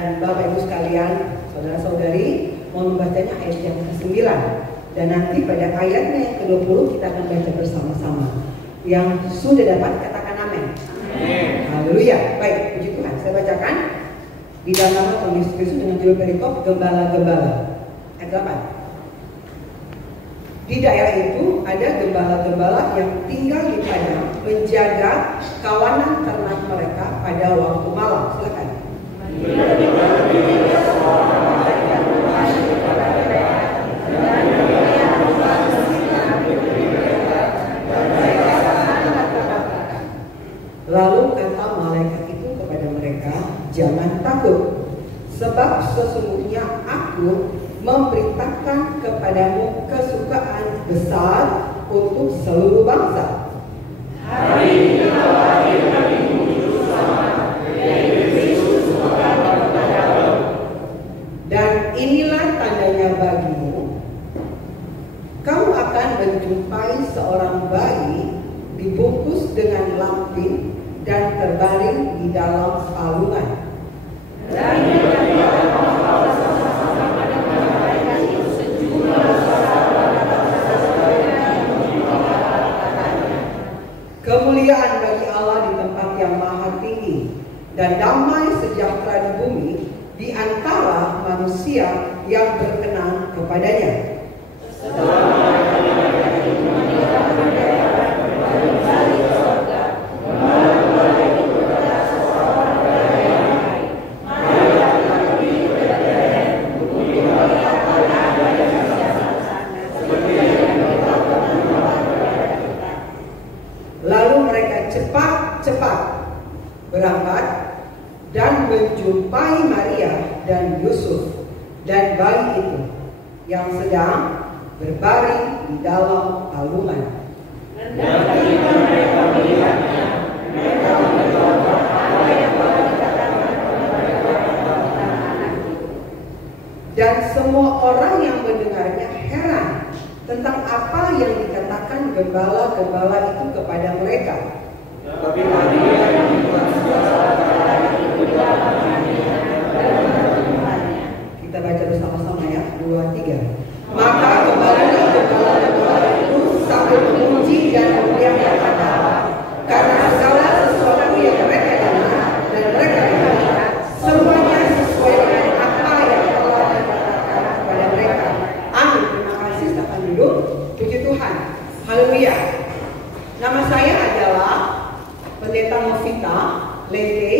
Dan Bapak Ibu sekalian, saudara-saudari, mau membacanya ayat yang ke-9. Dan nanti pada ayatnya yang ke-20 kita akan baca bersama-sama. Yang sudah dapat katakan amin. Haleluya. Baik, puji Tuhan. Saya bacakan di dalam nama Tuhan Yesus Kristus dengan judul perikop Gembala-Gembala. Ayat 8. Di daerah itu ada gembala-gembala yang tinggal di padang menjaga kawanan ternak mereka pada waktu malam. Silakan. Lalu kata malaikat itu kepada mereka, jangan takut, sebab sesungguhnya aku memberitakan kepadamu kesukaan besar untuk seluruh bangsa. Hari ini telah lahir bagimu juru selamat, yaitu Kristus Tuhan kepadamu. Dan inilah tandanya bagimu, kamu akan menjumpai seorang bayi dibungkus dengan lampin dan terbaring di dalam palungan. Dan kemuliaan bagi Allah di tempat yang maha tinggi dan damai sejahtera di bumi di antara manusia yang berkenan kepadanya. Cepat berangkat dan menjumpai Maria dan Yusuf dan bayi itu yang sedang berbaring di dalam palungan. Dan ketika mereka melihatnya, mereka berkata, apa yang telah dikatakan kepada anak itu. Dan semua orang yang mendengarnya heran tentang apa yang dikatakan gembala-gembala itu kepada mereka. Tapi Maria yang dibuat segala itu dalam hatinya dan menerimanya. Kita baca bersama-sama ya, 2, 3. Maka gembala-gembala itu sambil memuji dan memuliakan Allah, karena segala sesuatu yang mereka dengar dan mereka lihat semuanya sesuai dengan apa yang telah dikatakan kepada mereka. Amin. Terima kasih. Silakan duduk. Puji Tuhan. Haleluya. Nama saya adalah Pendeta Novita Lete,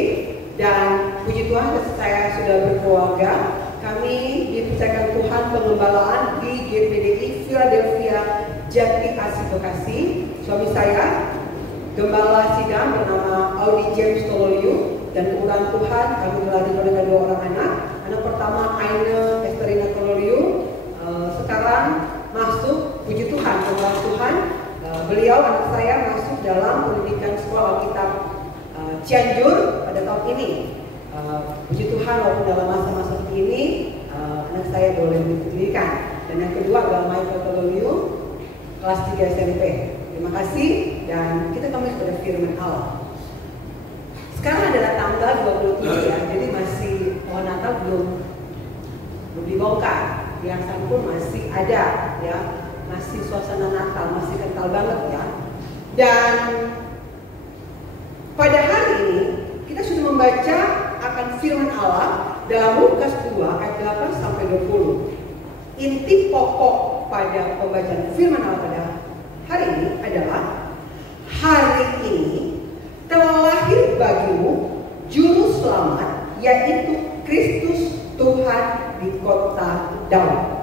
dan puji Tuhan saya sudah berkeluarga. Kami dipercayakan Tuhan pengembalaan di GPDI Philadelphia Jati Asih Bekasi. Suami saya Gembala Sidang bernama Audi James Tololiu, dan kemuliaan Tuhan kami telah diberikan 2 orang anak. Anak pertama Aina Esterina Tololiu, sekarang masuk, puji Tuhan, kemuliaan Tuhan. Beliau, anak saya, masuk dalam pendidikan sekolah Alkitab Cianjur pada tahun ini. Puji Tuhan, walaupun dalam masa-masa seperti ini, anak saya boleh pendidikan. Dan yang kedua adalah Michael Tololiu, kelas 3 SMP. Terima kasih, dan kita kembali kepada firman Allah. Sekarang adalah tanggal 27 ya, jadi masih pohon Natal belum dibongkar, hiasan pun masih ada ya. Masih suasana Natal, masih kental banget ya. Dan pada hari ini kita sudah membaca akan firman Allah dalam Lukas 2 ayat 8 sampai 20. Inti pokok pada pembacaan firman Allah pada hari ini adalah, hari ini telah lahir bagimu juru selamat, yaitu Kristus Tuhan di kota Daud.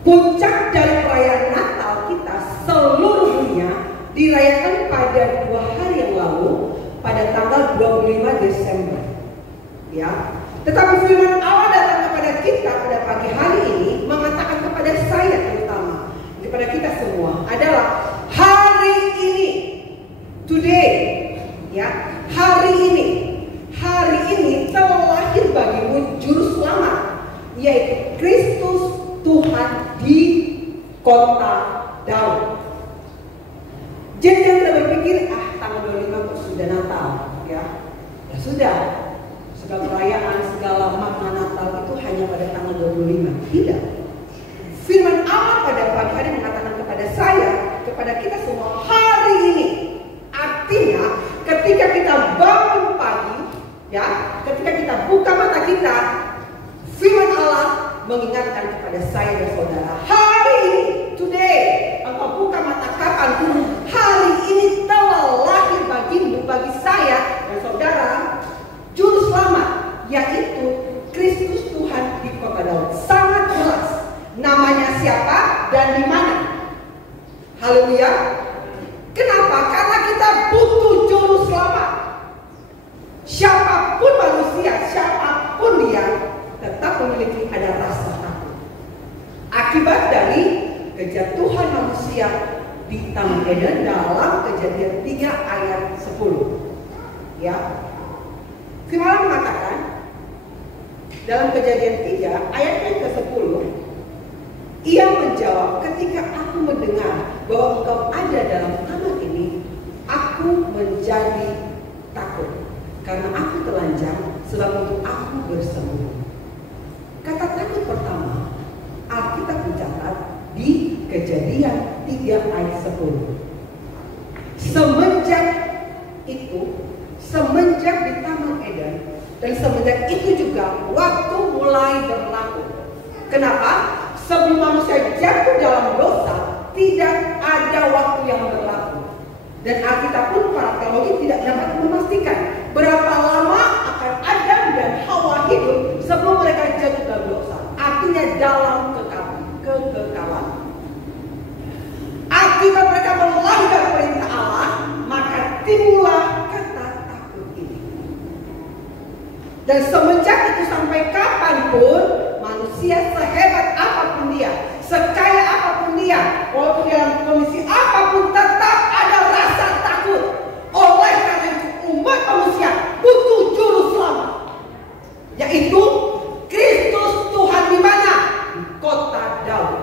Puncak dari perayaan Natal kita seluruh dunia dirayakan pada 2 hari yang lalu, pada tanggal 25 Desember. Ya. Tetapi firman Allah datang kepada kita pada pagi hari ini, mengatakan kepada saya terutama, kepada kita semua, adalah hari ini, today, ya, hari ini telah lahir bagimu juru selamat, yaitu Kristus Tuhan di kota Daud. Jadi jangan kita berpikir, tanggal 25 kok sudah Natal, ya. Ya sudah, segala perayaan kita, firman Allah mengingatkan kepada saya dan saudara, hari ini, today, engkau buka mata kapanpun, hari ini telah lahir bagimu, bagi saya dan saudara, juru selamat, yaitu Kristus Tuhan di kota Daud. Sangat jelas namanya siapa dan di mana. Haleluya. Kenapa? Karena kita butuh juru selamat. Siapapun manusia, siapapun dia, tetap memiliki ada rasa takut. Akibat dari kejatuhan manusia di Taman Eden dalam Kejadian 3 ayat 10. Ya. Firman mengatakan dalam Kejadian 3 ayat yang ke-10, ia menjawab, ketika aku mendengar bahwa engkau ada dalam taman ini, aku menjadi takut karena aku telanjang, sebab itu aku bersembunyi. Kata takut pertama Alkitab mencatat di Kejadian 3 ayat 10. Semenjak itu, semenjak di Taman Eden, dan semenjak itu juga waktu mulai berlaku. Kenapa? Sebelum manusia jatuh dalam dosa, tidak ada waktu yang berlaku. Dan Alkitab pun para teologi tidak dapat memastikan berapa lama akan Adam dan Hawa hidup sebelum mereka jatuh dalam dosa. Artinya dalam kekekalan. Akibat mereka melanggar perintah Allah, maka timbullah kata takut ini. Dan semenjak itu sampai kapanpun, manusia sehebat apapun dia, sekaya apapun dia, walaupun dalam kondisi apapun, tetap ada rasa takut. Oleh karena itu umat manusia butuh juru selamat, yaitu Kristus Tuhan di mana? Di kota Daud.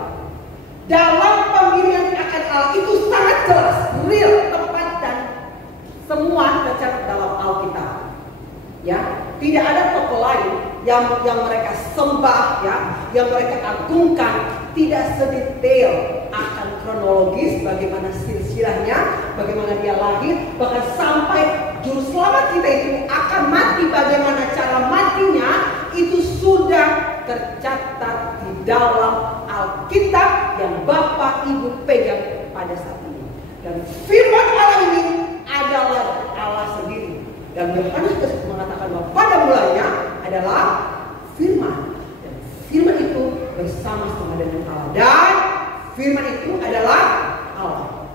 Dalam pemilihan akan Allah itu sangat jelas, real, tepat, dan semua tercatat dalam Alkitab. Ya, tidak ada tokoh lain yang mereka sembah, ya, yang mereka agungkan, tidak sedetail akan kronologis bagaimana silsilahnya, bagaimana dia lahir, bahkan sampai juru selamat kita itu akan mati, bagaimana cara matinya, itu sudah tercatat di dalam Alkitab yang Bapak Ibu pegang pada saat ini. Dan firman Allah ini adalah Allah sendiri. Dan Yohanes mengatakan bahwa pada mulanya adalah firman. Dan firman itu bersama-sama dengan Allah. Dan firman itu adalah Allah.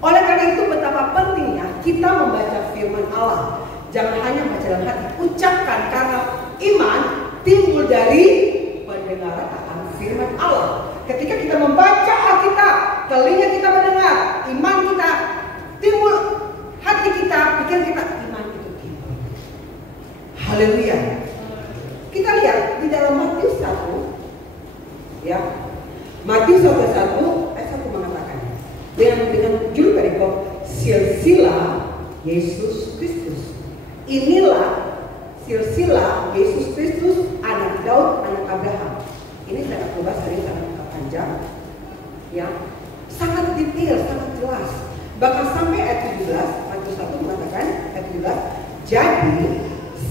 Oleh karena itu betapa pentingnya kita membaca firman Allah. Jangan hanya baca dalam hati, ucapkan, karena iman timbul dari pendengaran akan firman Allah. Ketika kita membaca Alkitab, telinga kita mendengar, iman kita timbul, hati kita, pikiran kita, iman itu timbul. Haleluya. Kita lihat di dalam Matius 1, ya, Matius 1 ayat 1 mengatakan dengan judul perikop silsilah Yesus Kristus. Inilah silsilah Yesus Kristus, anak Daud, anak Abraham. Ini sangat bebas, dari sangat panjang, ya, sangat detail, sangat jelas. Bahkan sampai ayat 17, Matius 1 mengatakan ayat 17, jadi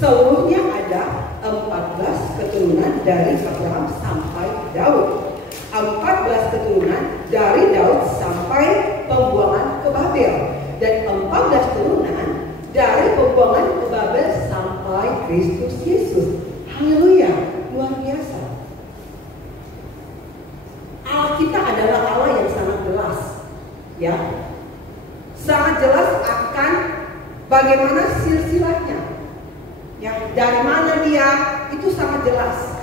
seluruhnya ada 14 keturunan dari Abraham sampai Daud. 14 keturunan dari Daud sampai pembuangan ke Babel. Dan 14 keturunan dari pembuangan ke Babel sampai Kristus Yesus. Haleluya, luar biasa. Allah kita adalah Allah yang sangat jelas, ya, sangat jelas akan bagaimana silsilahnya, ya, dari mana dia, itu sangat jelas.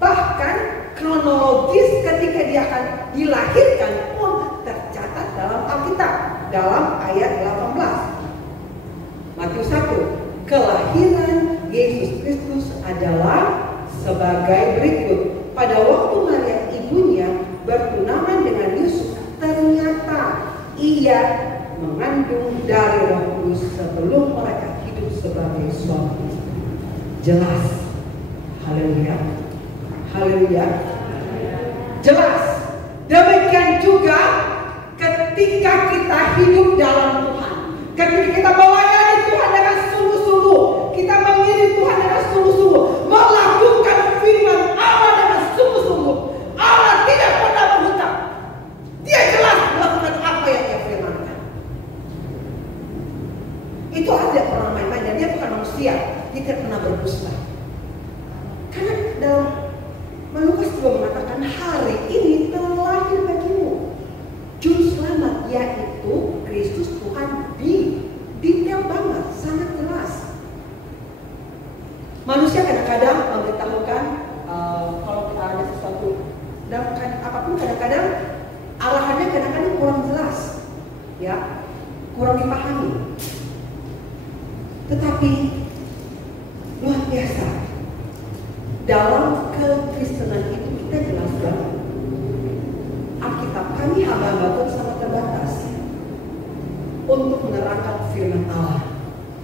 Bahkan kronologis ketika dia akan dilahirkan pun tercatat dalam Alkitab, dalam ayat 18 Matius 1. Kelahiran Yesus Kristus adalah sebagai berikut. Pada waktu Maria ibunya bertunangan dengan Yusuf, ternyata ia mengandung dari Roh Kudus sebelum mereka hidup sebagai suami istri. Jelas. Haleluya. Haleluya. Jelas. Demikian juga ketika kita hidup dalam Tuhan, ketika kita melayani Tuhan dengan sungguh-sungguh, kita mengiring Tuhan dengan sungguh-sungguh, juga mengatakan hari ini telah lahir bagimu Juru Selamat, yaitu Kristus Tuhan. Detail banget, sangat jelas. Manusia kadang-kadang memberitahukan kalau kita ada sesuatu dan apapun, kadang-kadang arahannya kadang-kadang kurang jelas, ya, kurang dipahami. Tetapi luar biasa, dalam kekristenan itu kita jelas banget. Alkitab kami hamba-hamba Tuhan sangat terbatas untuk menerangkan firman Allah.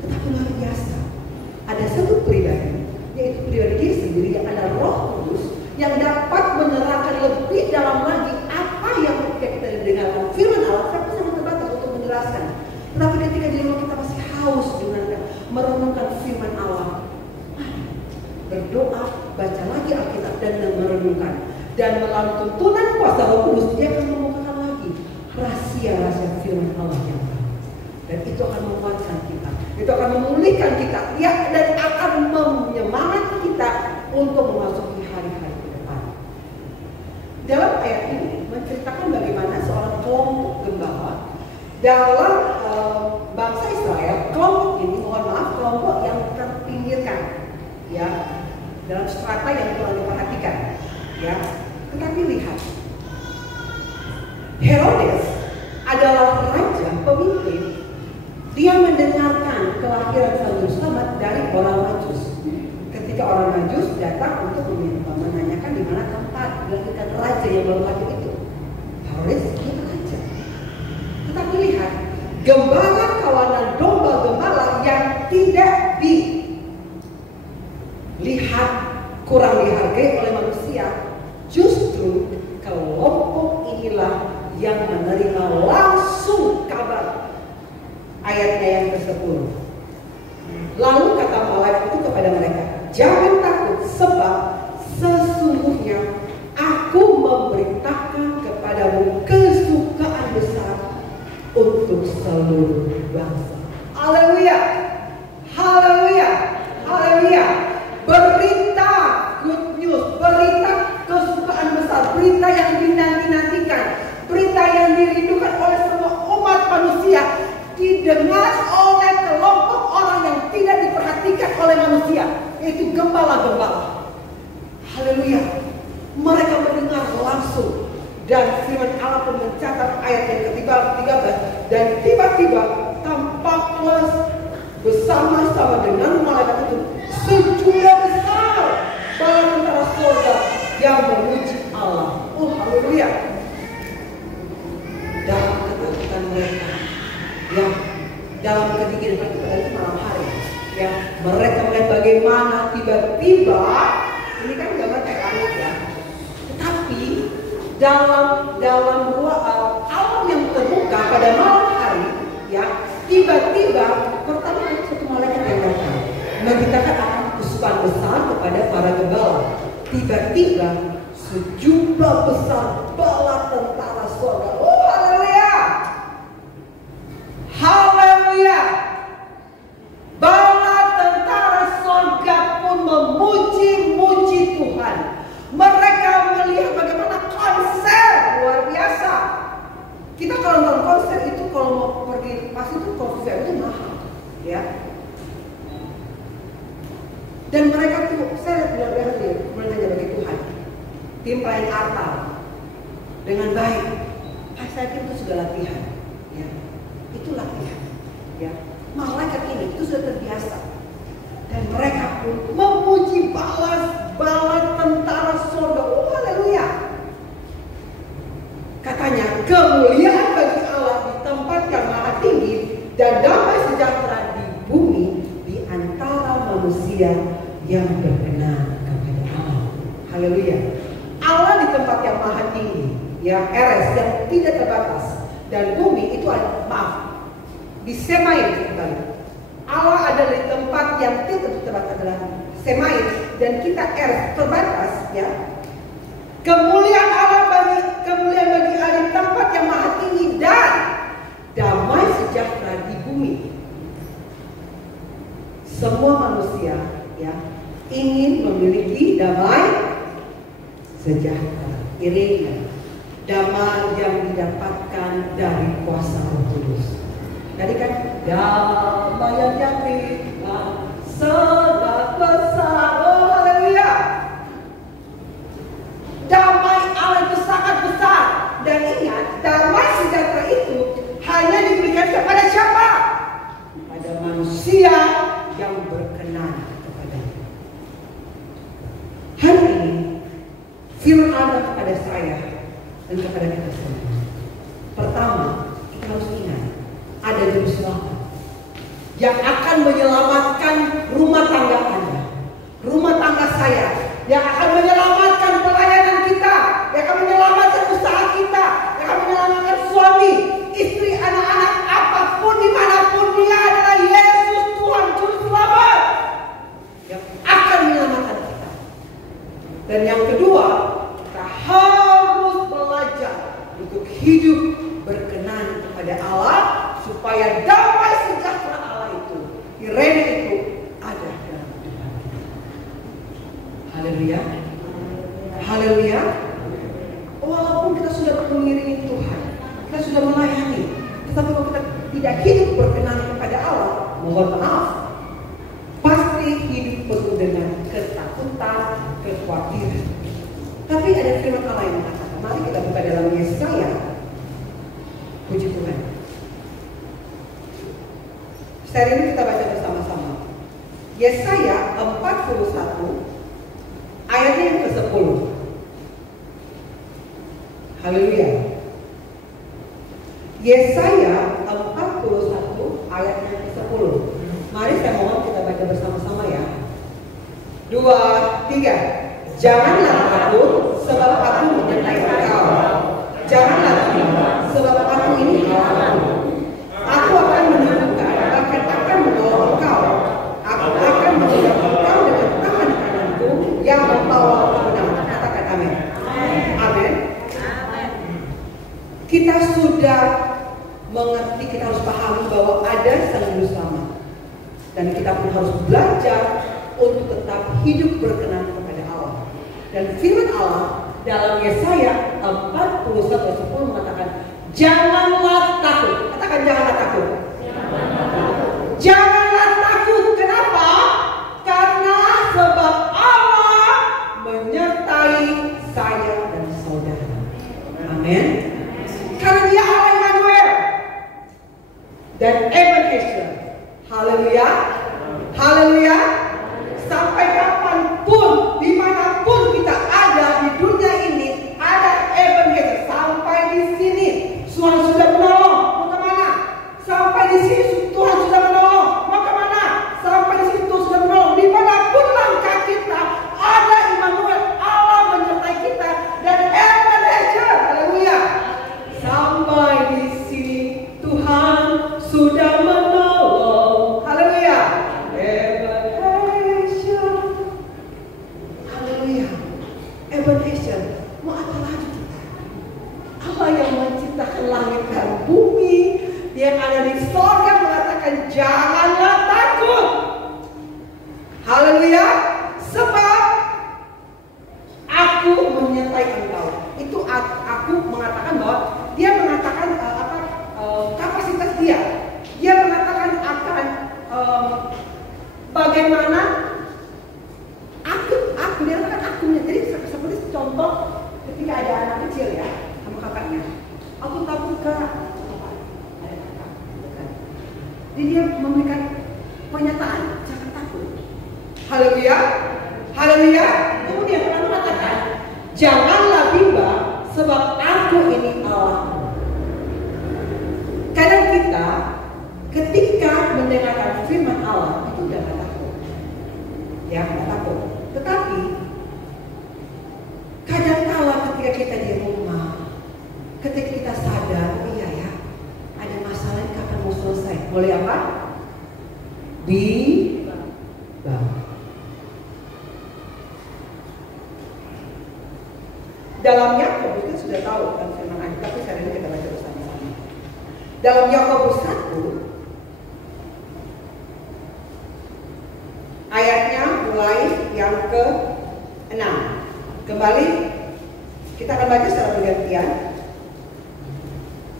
Tetapi luar biasa, ada satu pribadi, yaitu pribadi dia sendiri yang ada Roh Kudus yang dapat menerangkan lebih dalam lagi apa yang kita dengarkan firman Allah. Tapi sangat terbatas untuk menjelaskan. Tetapi ketika di rumah kita masih haus dengan merenungkan firman Allah, berdoa, baca lagi Alkitab dan merenungkan, dan melalui tuntunan kuasa Roh Kudus dia akan membukakan lagi rahasia-rahasia firman Allah yang baru. Dan itu akan menguatkan kita, itu akan memulihkan kita, ya, dan akan menyemangati kita untuk memasuki hari-hari ke depan. Dalam ayat ini menceritakan bagaimana seorang kelompok gembala dalam bangsa Israel. Kelompok ini, mohon maaf, kelompok yang terpinggirkan, ya, dalam strata yang kurang diperhatikan, ya. Tetapi lihat, Herodes adalah raja, pemimpin. Dia mendengarkan kelahiran Sang Juru Selamat dari orang Majus. Ketika orang Majus datang untuk menanyakan di mana tempat dilahirkan raja yang baru lahir itu, Herodes dia raja. Tetapi lihat, gembala kawanan domba gembala yang tidak dilihat, kurang dihargai oleh manusia, justru kelompok inilah yang menerima langsung kabar ayatnya yang ke-10. Lalu kata malaikat itu kepada mereka, jangan takut, sebab sesungguhnya aku memberitakan kepadamu kesukaan besar untuk seluruh bangsa. Haleluya, haleluya, haleluya. Berita good news, berita kesukaan besar, berita yang dinanti-nantikan, berita yang dirindukan oleh semua umat manusia, didengar oleh kelompok orang yang tidak diperhatikan oleh manusia, yaitu gembala-gembala. Haleluya. Mereka mendengar langsung, dan firman Allah pun mencatat ayat yang ke-13, dan tiba-tiba tampaklah bersama-sama dengan malaikat itu sejumlah besar bala tentara surga yang memuji Allah. Oh, haleluya. Dalam ketakutan mereka, ya, dalam ketinggian mereka pada itu malam hari, ya, mereka melihat bagaimana tiba-tiba, ini kan gambar kayak langit, ya, tetapi dalam alam yang terbuka pada malam hari, ya, tiba-tiba pertama ada satu malaikat yang datang memberitakan akan kesukaan besar kepada para gembala. Tiba-tiba sejumlah besar bala tentara surga. Oh, haleluya, haleluya. Bala tentara surga pun memuji-muji Tuhan. Mereka melihat bagaimana konser luar biasa. Kita kalau nonton konser itu, kalau mau pergi pas itu konser itu mahal, ya. Dan mereka tuh, saya lihat luar biasa dia menanya bagi Tuhan, tim pelayan altar dengan baik. Saya kira itu sudah latihan, ya. Itu latihan, ya. Malaikat ini itu sudah terbiasa, dan mereka pun memuji bala tentara surga. Oh, haleluya. Katanya kemuliaan bagi Allah di tempat yang maha tinggi, dan damai sejahtera di bumi di antara manusia yang berkenan kepada Allah. Haleluya. Allah di tempat yang maha tinggi, ya, eres yang tidak terbatas, dan bumi itu di Semaim kembali. Allah ada di tempat yang tidak terbatas adalah Semaim, dan kita eres terbatas, ya. Kemuliaan bagi Allah di tempat yang maha tinggi, dan damai sejahtera di bumi. Semua manusia, ya, ingin memiliki damai sejahtera, iringnya damai yang didapatkan dari kuasa Roh Kudus. Tadi kan damai yang ringan sangat besar. Oh haleluya. Damai Allah itu sangat besar. Dan ingat, damai sejahtera itu hanya diberikan kepada siapa? Pada manusia yang berkenan kepadanya. Hari ini firman Allah kepada saya dan kepada kita semua. Pertama, kita harus ingat ada juru selamat yang akan menyelamatkan rumah tangga Anda, rumah tangga saya, yang akan menyelamatkan pelayanan kita, yang akan menyelamatkan usaha kita, yang akan menyelamatkan suami, istri, anak-anak, apapun dimanapun dia adalah Yesus Tuhan Juru Selamat yang akan menyelamatkan kita. Dan yang kedua, kita harus belajar untuk hidup berkenan kepada Allah supaya damai sejahtera Allah itu, Irene itu ada dalam kehidupan kita. Haleluya. Haleluya. Walaupun kita sudah mengiringi Tuhan, kita sudah melayani, tetapi kalau kita tidak hidup berkenan kepada Allah, mohon maaf, pasti hidup penuh dengan ketakutan, kekhawatiran. Tapi ada firman Allah yang mengatakan, mari kita buka dalam Yesaya. Puji Tuhan. Sekarang ini kita baca bersama-sama. Yesaya 41 ayatnya yang ke-10. Haleluya. Yesaya 41 ayatnya yang ke-10. Mari saya mohon kita baca bersama-sama ya. 2, 3. Janganlah takut sebab aku menyertai engkau. Janganlah takut sebab aku ini Allahmu. Aku akan menyembuhkan, bahkan akan menolong engkau. Aku akan menolong engkau dengan tangan kananku yang membawa kemenangan. Katakan amin. Amin. Kita sudah mengerti, kita harus pahami bahwa ada Sang Juru Selamat. Dan kita pun harus belajar untuk tetap hidup berkenan kepada Allah. Dan firman Allah dalam Yesaya 41:10 mengatakan, janganlah takut. Katakan janganlah takut. Janganlah takut. Kenapa? Karena sebab Allah menyertai saya dan saudara. Amin. Karena Dia Allah Immanuel dan Ebenezer. Haleluya. Haleluya. Sampai kapanpun, dimanapun kita ada di dunia ini, ada Ebenezer. Sampai di sini Tuhan sudah menolong. Mau kemana? Sampai di sini Tuhan sudah menolong. Mau kemana? Sampai di sini Tuhan sudah menolong. Dimanapun langkah kita, ada Immanuel, Allah menyertai kita dan Ebenezer. Haleluya. Sampai di sini Tuhan sudah menolong. Haleluya. Ebenezer. Haleluya. Ebenezer. Mau apa lagi kita? Allah yang menciptakan langit dan bumi, yang ada di surga mengatakan janganlah takut. Haleluya. Sebab aku menyertai engkau. Itu aku mengatakan bahwa dia mengatakan kapasitas dia. Dia mengatakan akan bagaimana aku dia katakan aku. Jadi seperti contoh ketika ada anak kecil ya sama kakaknya. Aku takut kak. Ada kakak, bukan. Jadi dia memberikan pernyataan jangan takut. Haleluya. Haleluya. Kemudian dia mengatakan janganlah bimbang sebab aku ini Allahmu. Kadang kita ketika mendengarkan firman Allah itu udah gak takut. Ya, gak takut. Tetapi kadang-kala ketika kita di rumah, ketika kita sadar, oh iya ya, ada masalah ini kapan mau selesai? Boleh apa? Bimbang. Dalam Yakobus kita sudah tahu kan firman Allah, tapi sekarang ini kita baca bersama-sama. Dalam Yakobus 1 ayatnya mulai yang ke-6. Kembali Kita akan baca secara bergantian.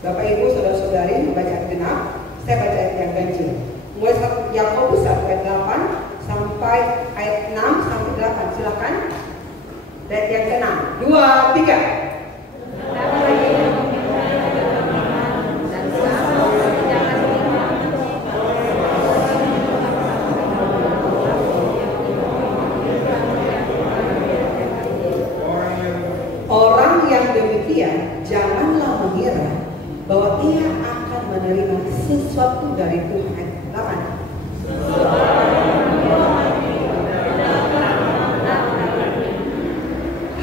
Bapak Ibu, saudara-saudari membaca ayat genap, saya baca ayat yang ganjil. Mulai Yakobus 1 ayat 8 sampai ayat 6 sampai 8. Silakan. Ayat yang ke-6. 2, 3. Orang yang demikian janganlah mengira bahwa ia akan menerima sesuatu dari Tuhan. 8.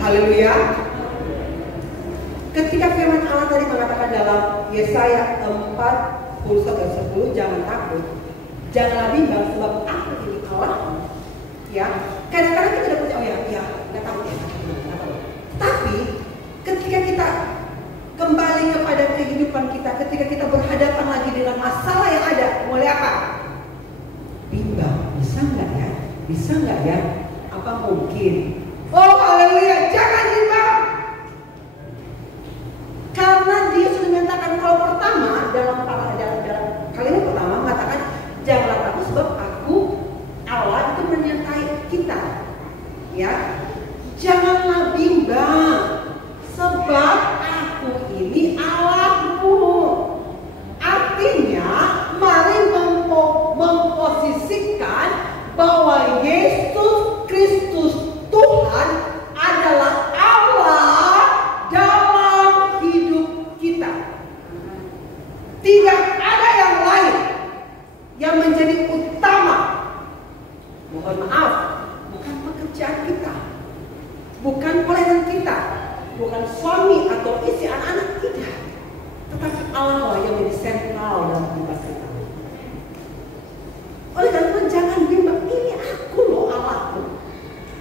Haleluya. Ketika firman Allah tadi mengatakan dalam Yesaya 41 ayat 10, jangan takut, janganlah bimbang sebab aku ini Allah. Ya, kadang-kadang kita tidak percaya, nggak takut ya. Tapi ketika kita kembali kepada kehidupan kita, ketika kita berhadapan lagi dengan masalah yang ada, mulai apa? Bimbang, bisa nggak ya? Bisa nggak ya? Apa mungkin? Oh haleluya, jangan bimbang. Karena dia sudah menyatakan kalau pertama dalam kalimat pertama mengatakan janganlah takut sebab aku Allah itu menyertai kita. Ya, janganlah bimbang sebab aku ini Allahmu. Artinya mari memposisikan bahwa Yesus Kristus Tuhan adalah Allah dalam hidup kita. Tidak ada yang lain yang menjadi utama. Mohon maaf, bukan pekerjaan kita, bukan pelayanan kita, bukan suami atau istri, anak-anak, tidak. Tetapi Allah yang menjadi sentral dalam hidup kita. Oleh karena itu jangan bimbang, ini aku loh Allahku.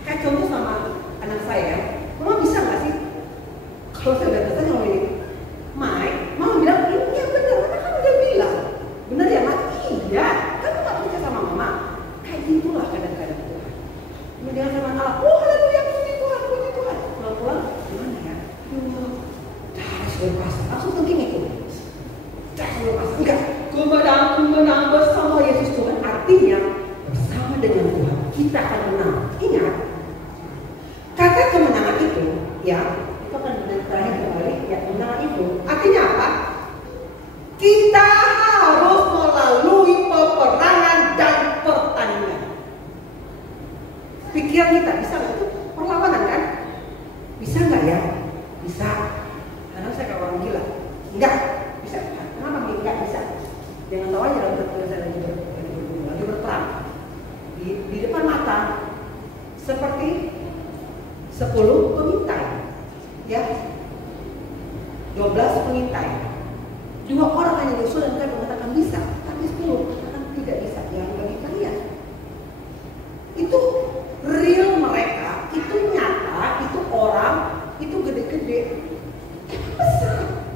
Kayak contoh sama anak saya, mama bisa nggak sih? Kalau saya lihat tanya sama ini, Mai, mama bilang iya benar, karena kamu udah bilang, benar ya Mak? Iya, kamu nggak percaya sama mama. Kayak gitulah kadang-kadang Tuhan. Mendengar sama Allah, oh haleluya, puji Tuhan, puji Tuhan. Pulang-pulang, gimana ya? Harus berkuasa, langsung thinking itu. Harus berkuasa, enggak. Kemenang bersama Yesus Tuhan, artinya bersama dengan Tuhan kita akan menang. Ingat, kata kemenangan itu, ya, itu akan terakhir kembali, ya kemenangan itu artinya apa? Kita harus melalui peperangan dan pertandingan. Pikiran kita bisa nggak itu perlawanan kan? Bisa nggak ya? Bisa. Karena saya kayak orang gila. Enggak bisa. Kenapa nggak bisa? Jangan tahu aja dalam ketika saya lagi berperang di depan mata seperti 10 pengintai, ya, 12 pengintai, 2 orang hanya Yosua dan Kaleb mengatakan bisa, tapi 10 mengatakan tidak bisa. Yang bagi kalian itu real mereka, itu nyata, itu orang, itu gede-gede, emang besar,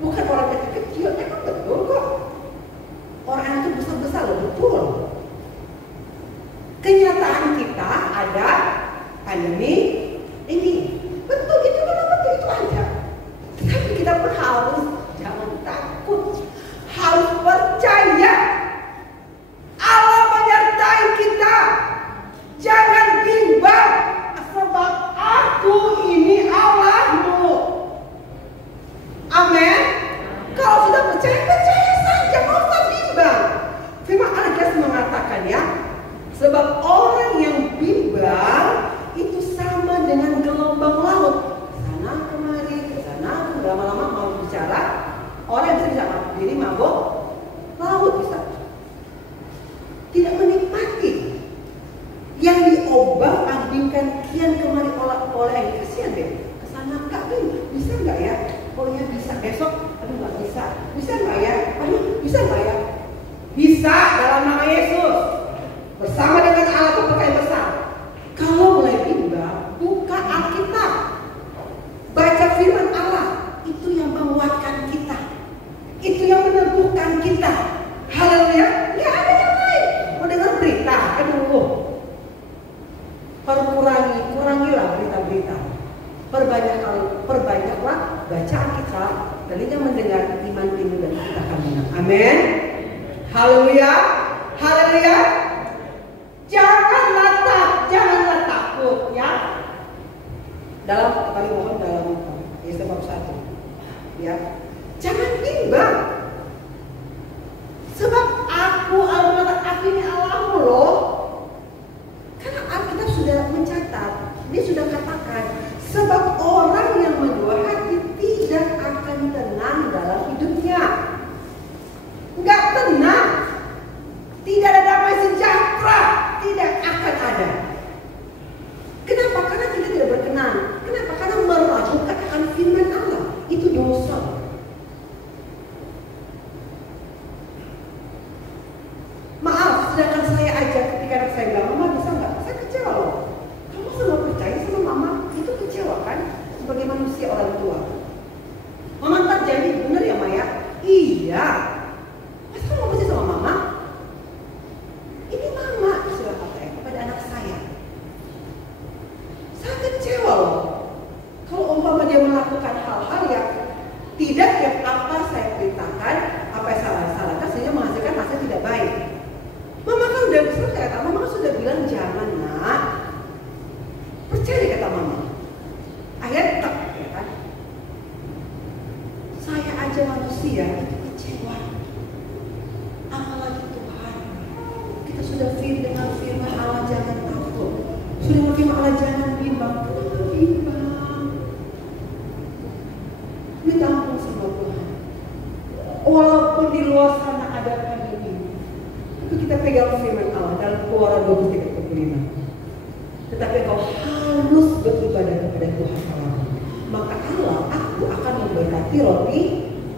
bukan orang kecil-kecil, emang betul kok. Orang itu besar-besar loh, betul. Kenyataan kita ada pandemi ini, betul itu memang betul itu aja. Tapi kita pun harus jangan takut, harus percaya Allah menyertai kita. Jangan bimbang sebab aku ini Allahmu. Amin. Kalau sudah percaya saja, nggak usah bimbang. Firman Allah jelas mengatakan ya, sebab orang yang bimbang itu sama dengan gelombang laut, sana kemari, ke sana, lama-lama mau bicara, orang bisa diri mabok laut bisa, tidak menikmati yang diombang-ambingkan kian kemari oleh yang kasihan deh, kesana kak bisa nggak ya? Oh ya bisa, besok aduh nggak bisa, bisa nggak ya? Aduh bisa nggak ya? Bisa dalam nama Yesus. Bersama dengan Allah kepercayaan besar. Kalau mulai bimbang, buka Alkitab, baca firman Allah, itu yang menguatkan kita, itu yang meneguhkan kita. Haleluya. Nggak ada yang lain. Mendengar berita, aduh, kurangilah berita-berita. Perbanyaklah baca Alkitab, telinga mendengar, iman timbul dan kita akan menang. Amin. Haleluya. Haleluya. Janganlah takut ya. Kali mohon dalam Yesus bab 1. Ya. Jangan bimbang. Sebab aku ini Allahmu loh. Karena Alkitab sudah mencatat, dia sudah katakan, sebab orang yang mendua hati tidak akan tenang dalam hidupnya. Enggak tenang. Tidak ada damai sejahtera. Tidak akan ada. Kenapa? Karena kita tidak berkenan. Kenapa? Karena meragukan akan firman Allah. Itu dosa. Maaf, sedangkan saya aja ketika anak saya bilang, Mama bisa nggak? Saya kecewa loh. Kamu selalu percaya sama Mama, itu kecewa kan? Sebagai manusia orang tua. Mama ntar janji bener ya Maya? Iya. Masa kamu percaya sama Mama? Ini Mama, istilah katanya kepada anak saya. Saya kecewa loh. Kalau umpama dia melakukan hal-hal yang tidak yang apa saya perintahkan, apa yang salah-salahkan sehingga menghasilkan hasil tidak baik. Mama kan udah selesai kata Mama kan sudah bilang jangan nak. Percaya kata Mama. Akhirnya tak ya kan? Saya aja manusia itu kecewa. Apalagi Tuhan. Kita sudah dengan firman Allah jangan takut. Sudah dengan firman Allah jangan bimbang. Kenapa bimbang? Ditampung sama Tuhan. Walaupun di luar sana ada pandemi, itu kita pegang firman Allah dalam Keluaran 23:25. Tetapi engkau harus beribadah kepada Tuhan Allah. Maka Allah, aku akan memberkati roti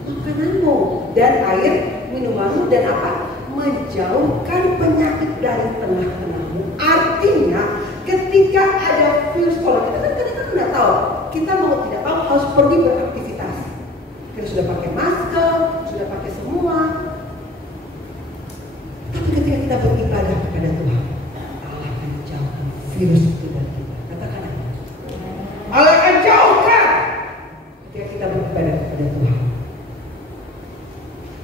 makananmu dan air minumanmu dan apa? Menjauhkan penyakit dari tengah-tengahmu. Artinya, ketika ada virus corona, kita kan kadang-kadang tidak tahu. Kita mau tidak tahu harus pergi beraktivitas. Kita sudah pakai masker, sudah pakai semua. Tapi ketika kita beribadah kepada Tuhan, Allah akan jauhkan virus itu dari kita. Katakan apa? Allah akan jauhkan ketika kita beribadah kepada Tuhan.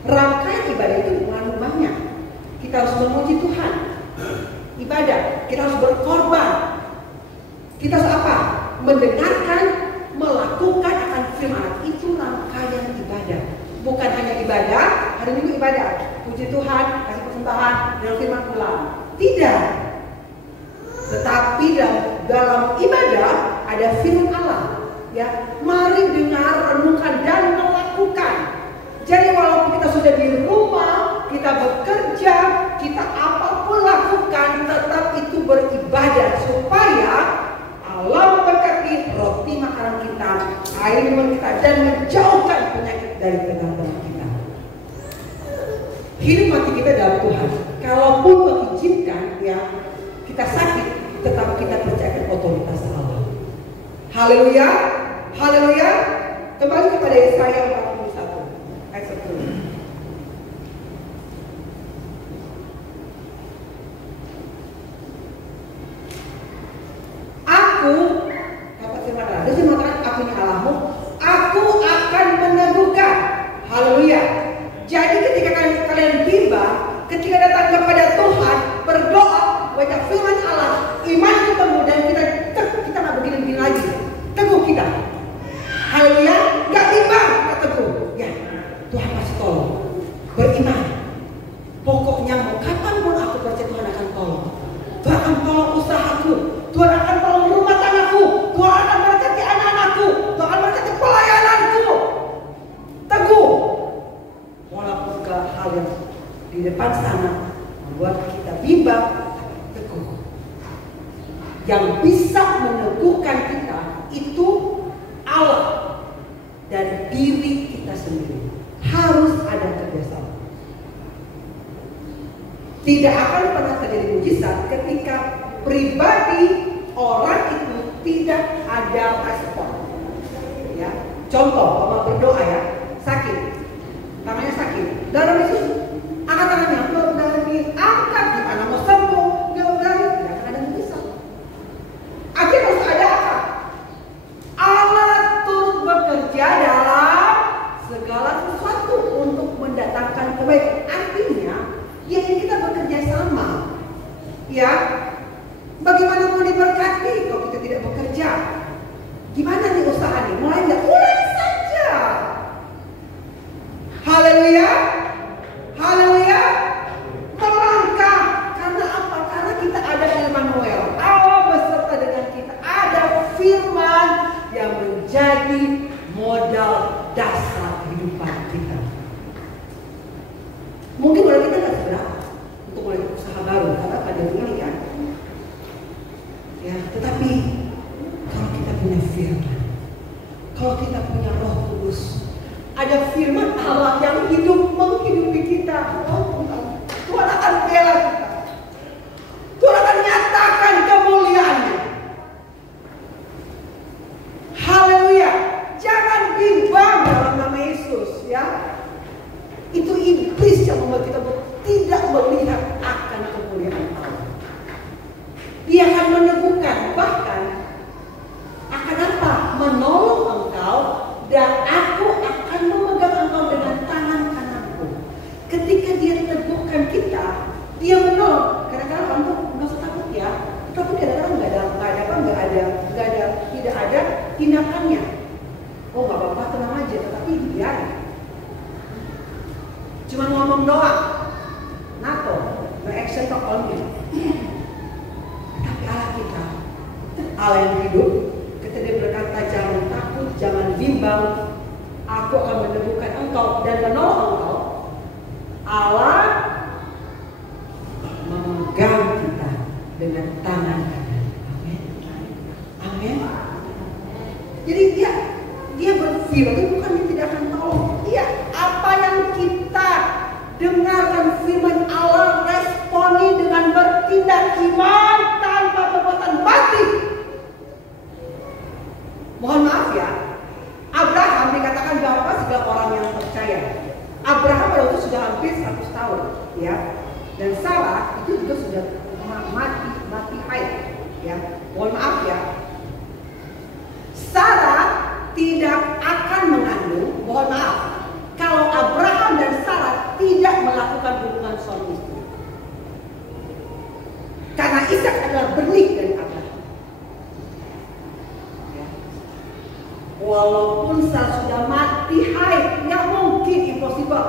Rangkaian ibadah itu banyak. Kita harus memuji Tuhan. Ibadah, kita harus berkorban. Kita harus apa? Mendengarkan, melakukan akan firman. Itu rangkaian ibadah. Bukan hanya ibadah, hari Minggu ibadah. Puji Tuhan, kasih persembahan, dengan firman pulang. Tidak. Tetapi dalam ibadah ada firman Allah. Ya, mari dengar, renungkan dan melakukan. Jadi walaupun kita sudah di rumah, kita bekerja, kita apapun lakukan, tetap itu beribadah supaya Allah memberkati roti makanan kita, air minum kita, dan menjauhkan penyakit dari tengah-tengah kita. Hidup mati kita dalam Tuhan. Kalaupun mengizinkan ya kita sakit, tetap kita percayakan otoritas Allah. Haleluya, haleluya. Kembali kepada Yesaya 41 ayat 10. Aku, kata firman Allah, dia mengatakan aku ini Allahmu, aku akan meneguhkan. Haleluya. Jadi ketika kalian bimbang, ketika datang kepada Tuhan, berdoa, baca firman Allah, iman itu teguh dan kita nggak begini-begini lagi. Teguh kita. Haleluya. Nggak bimbang, kita teguh. Ya, Tuhan masih tolong. Beriman. Pokoknya mau kapanpun aku percaya Tuhan akan tolong. Tuhan akan tolong usahaku. Tuhan akan tolong rumah tanggaku. Tuhan akan berkati anak-anakku. Tuhan akan berkati pelayananku. Teguh. Walaupun hal yang di depan sana membuat kita bimbang, teguh. Yang bisa meneguhkan kita itu Allah dan diri kita sendiri. Harus ada kerjasama. Tidak akan pernah terjadi mujizat ketika pribadi orang itu tidak ada respon. Ya, contoh, mama berdoa ya, sakit, tangannya sakit. Dalam Yesus, angkat tangannya, belum berani angkat, gimana mau sembuh, nggak berani, tidak akan ada mujizat. Akhirnya harus ada apa? Allah mulai nggak? Mulai saja. Haleluya, haleluya. Melangkah. Karena apa? Karena kita ada Immanuel, Allah beserta dengan kita. Ada firman yang menjadi modal dasar kehidupan kita. Mungkin orang kita nggak seberapa untuk mulai usaha baru karena pada mulai kan. Ya, tetapi kalau kita punya firman, kalau kita punya Roh Kudus, ada firman Allah yang hidup menghidupi kita. Oh, Tuhan akan bela kita. Tuhan akan nyatakan kemuliaan-Nya. Haleluya. Jangan bimbang dalam nama Yesus, ya. Itu iblis yang membuat kita tidak melihat akan kemuliaan Allah. Dia akan meneguhkan, bahkan akan apa? Menolong engkau, dan aku akan memegang engkau dengan tangan kananku. Ketika dia teguhkan kita, dia menolong. Kadang-kadang kamu nggak usah takut ya. Tapi kadang-kadang tidak ada tindakannya. Oh nggak apa-apa, tenang aja. Tetapi biarin. Cuma ngomong doang. NATO, no action talk only. Tapi Allah kita, Allah yang hidup, ketika dia berkata jangan takut, jangan bimbang, aku akan meneguhkan engkau dan menolong engkau. Allah memegang kita dengan tangan kanan. Amin. Amin. Jadi dia berfirman, itu bukan dia tidak akan tolong. Dia apa yang kita dengarkan firman Allah, responi dengan bertindak iman tanpa perbuatan batin. Mohon maaf ya, Abraham dikatakan bahwa segala orang yang percaya. Abraham pada waktu sudah hampir 100 tahun, ya. Dan Sarah itu juga sudah mati haid, ya. Mohon maaf ya. Sarah tidak akan mengandung, mohon maaf, kalau Abraham dan Sarah tidak melakukan hubungan suami istri. Karena Ishak adalah benih dari Abraham. Ya. Walaupun Sarah sudah mati haid, nggak mungkin, impossible.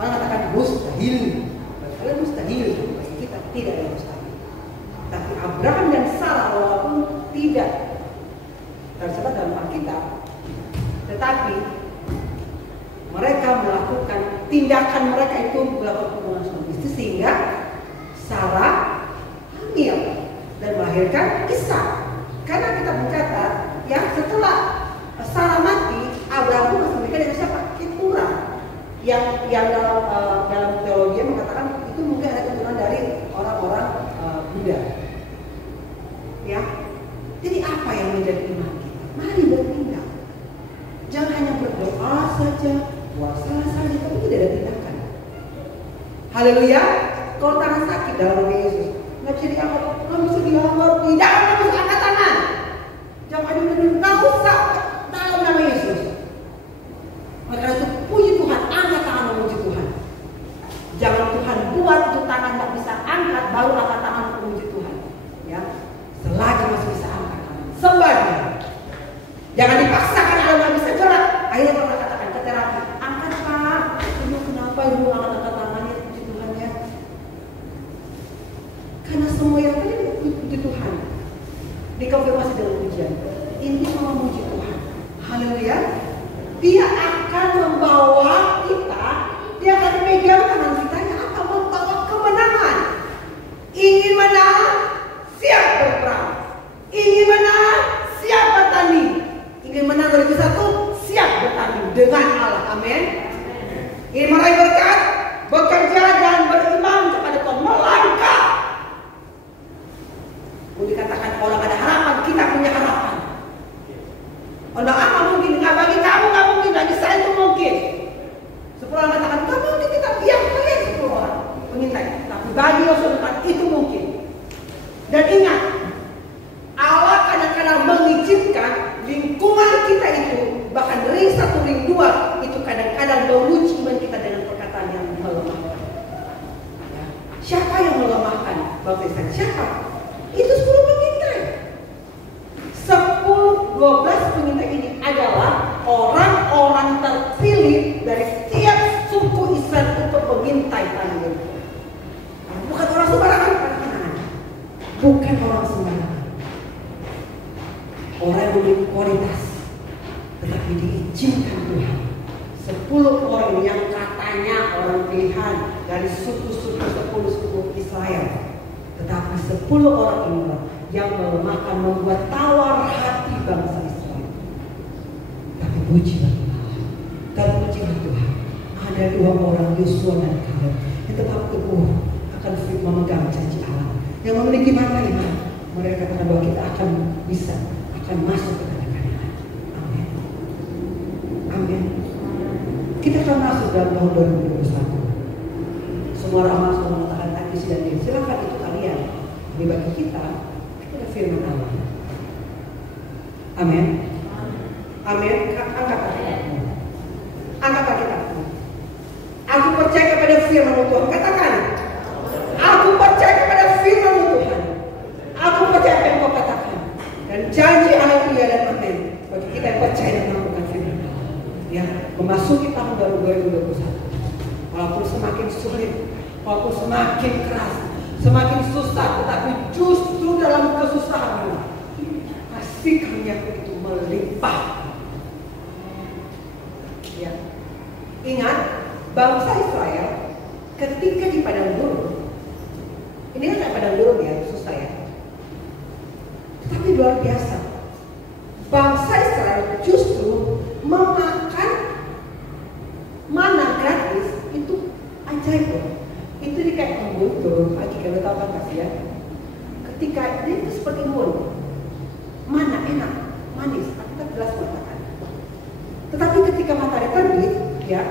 Orang katakan mustahil. Kalian mustahil, kita tidak ada mustahil. Tapi Abraham dan Sarah walaupun tidak tercatat dalam Alkitab, tetapi mereka melakukan tindakan mereka itu melakukan hubungan suami istri sehingga Sarah hamil dan melahirkan Ishak. Karena kita mencatat ya setelah Sarah mati, Abraham masih menikah dengan siapa? Keturah. Yang dalam teologi mengatakan itu mungkin ada keturunan dari orang-orang Buddha. Ya. Jadi apa yang menjadi iman kita? Mari bertindak. Jangan hanya berdoa saja, puasa saja, tapi tidak ada tindakan. Haleluya. Kalau tangan sakit dalam nama Yesus, nggak bisa diangkat, nggak bisa diangkat, tidak bisa angkat tangan. Jangan adu-adu, nggak usah dalam nama Yesus. Maka itu puji Tuhan, angkat tangan memuji Tuhan. Jangan Tuhan buat itu tangan nggak bisa angkat, baru angkat tangan memuji Tuhan. Ya, selagi masih bisa angkat, sembah Dia. Jangan dipaksakan kalau nggak bisa gerak. Akhirnya pernah katakan ke terapi, angkat Pak. Ibu kenapa ibu angkat tangannya, puji Tuhan ya. Karena semua yang tadi puji Tuhan dikonfirmasi dengan pujian. Ini mau memuji Tuhan. Haleluya. Dia akan membawa kita, dia akan megang tangan kita yang akan membawa kemenangan. Ingin menang, siap berperang. Ingin menang, siap bertanding. Ingin menang 2001, siap bertanding dengan Allah. Amin. Ingin meraih berkat, bekerja dan beriman kepada Tuhan, melangkah. Mau dikatakan orang ada harapan, kita punya harapan. Orang apa mungkin, nggak bagi kamu nggak mungkin, bagi saya itu mungkin. 10 orang katakan, nggak mungkin kita diam, kalian 10 orang pengintai. Tapi bagi Yosua itu mungkin. Dan ingat, Allah kadang-kadang mengizinkan lingkungan kita itu, bahkan ring 1, ring 2, itu kadang-kadang menguji iman kita dengan perkataan yang melemahkan. Ya. Siapa yang melemahkan? Bapak Ibu, siapa? Itu 10 pengintai. 10, 12 pengintai ini orang yang memiliki kualitas, tetapi diizinkan Tuhan 10 orang yang katanya orang pilihan dari suku-suku 10 suku Israel, tetapi 10 orang inilah yang melemahkan, membuat tawar hati bangsa Israel. Tapi pujilah Tuhan, ada 2 orang, Yosua dan Kaleb, yang tetap teguh akan memegang janji Allah, yang memiliki mata iman. Mereka katakan bahwa kita akan masuk ke tanah Kanaan. Amin. Amin. Kita akan masuk dalam tahun 2021. Semua ramal sudah mengatakan tadi dan dia. Silakan itu kalian. Ini bagi kita ada firman Allah. Amin. Amin. Angkat kaki. Angkat kaki. Aku percaya kepada firman Tuhan. Katakan. Aku percaya kepada firman Tuhan. Aku percaya apa yang kau katakan. Dan janji Allah itu ya dan amin. Bagi kita yang percaya dan melakukan firman Allah. Ya, memasuki tahun baru 2021. Walaupun semakin sulit, walaupun semakin keras, semakin susah, tetapi justru dalam kesusahan kasih karunia itu melimpah. Ya. Ingat, bangsa Israel ketika di padang gurun, ini kan padang gurun ya, susah ya. Tetapi luar biasa, bangsa Israel justru memakan mana gratis. Itu ajaib loh. Itu di kayak embun turun pagi, kalau tahu kan pasti ya. Ketika itu seperti embun, mana enak, manis, kita jelas mengatakan. Tetapi ketika matahari terbit, ya,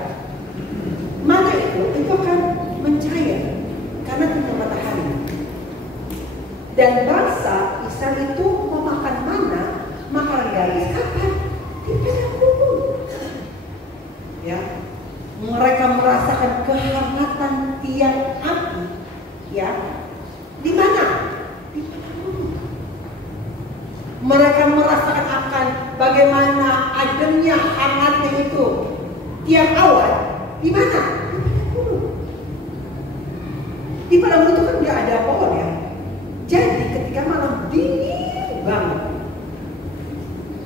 mana itu akan mencair karena kena matahari. Dan bangsa Israel itu memakan mana, makanan gadis kapan? Di padang gurun. Ya, mereka merasakan kehangatan tiang api, ya, di mana? Di padang gurun. Mereka merasakan akan bagaimana ademnya, hangatnya itu tiang awan. Di mana? Di padang gurun. Di padang gurun itu kan tidak ada pohon ya. Jadi ketika malam dingin banget,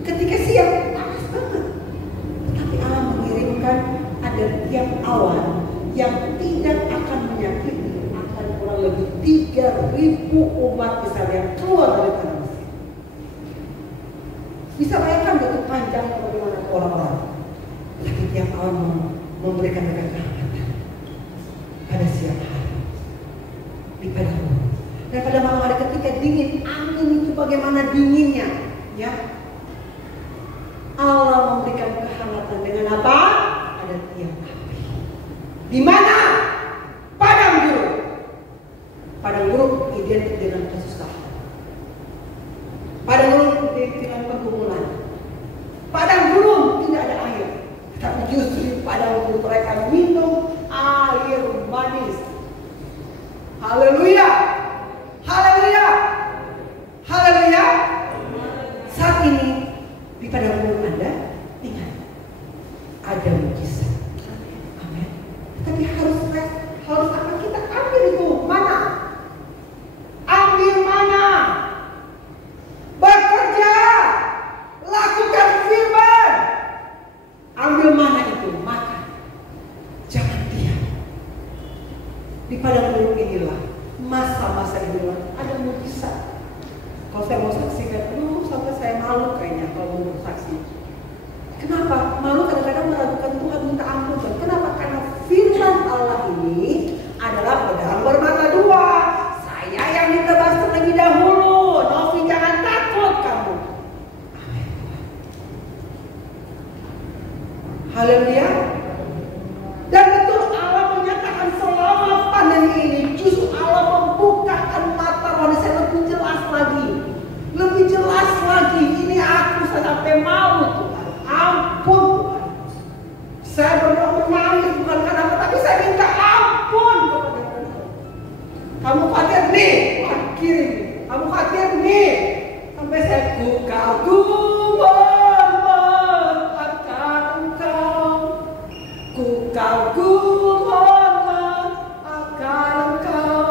ketika siang panas banget, tetapi Allah mengirimkan ada tiap awan yang tidak akan menyakiti, akan kurang lebih 3.000 umat Israel yang keluar dari tanah Mesir. Bisa bayangkan itu panjangnya bagaimana orang-orang. Tapi tiap awan memberikan mereka kehangatan pada siang hari di padang gurun. Dan pada malam hari ketika dingin, angin itu bagaimana dinginnya, ya. Allah memberikan kehangatan dengan apa? Ada tiang api. Di mana? Padang gurun. Padang gurun identik dengan kesusahan. Padang gurun identik dengan pergumulan. Padang gurun tidak ada air. Tapi justru di padang gurun mereka minum air manis. Haleluya. Haleluya. Haleluya. Saat ini di padang gurun Anda, ingat, ada mujizat. Amin. Tapi harus apa kita ambil itu? Mana? Ambil mana? Bekerja. Lakukan firman. Ambil mana itu? Makan. Jangan diam. Di padang gurun inilah, masa-masa inilah ada mujizat. Kalau saya mau saksikan, sampai saya malu kayaknya kalau mau bersaksi. Kenapa? Malu kadang-kadang meragukan Tuhan, minta ampun. Kenapa? Karena firman Allah ini adalah pedang bermata dua. Saya yang ditebas terlebih dahulu. Novi, jangan takut kamu. Amin. Haleluya. Dan betul Allah menyatakan selama pandemi ini justru Allah membukakan mata rohani saya lebih jelas lagi. Lebih jelas lagi. Ini aku sampai malu Tuhan. Ampun Tuhan. Saya berdoa menangis bukan karena apa, tapi saya minta ampun kepada Tuhan. Kamu khawatir nih, kirim. Kamu khawatir nih, sampai saya kagum akan Engkau. Kagum akan Engkau.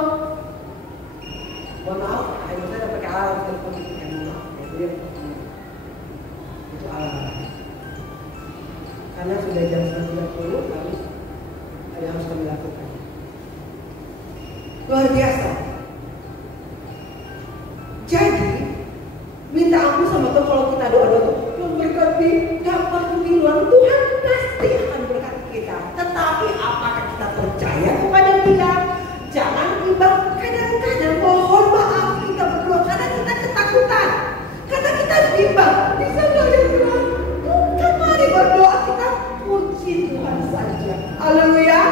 Mohon maaf, saya pakai alat telepon. karena sudah jam 9.30 harus ada yang harus kami lakukan. Luar biasa. Jadi minta ampun sama Tuhan. Kalau kita doa-doa Tuhan berkati, dapat kemiluan, Tuhan pasti akan berkati kita. Tetapi apakah kita percaya kepada Dia? Jangan imbang. Kadang-kadang mohon maaf kita berdoa karena kita ketakutan, karena kita bimbang. Bisa nggak ya Tuhan? Bukan, mari berdoa kita puji Tuhan saja. Haleluya.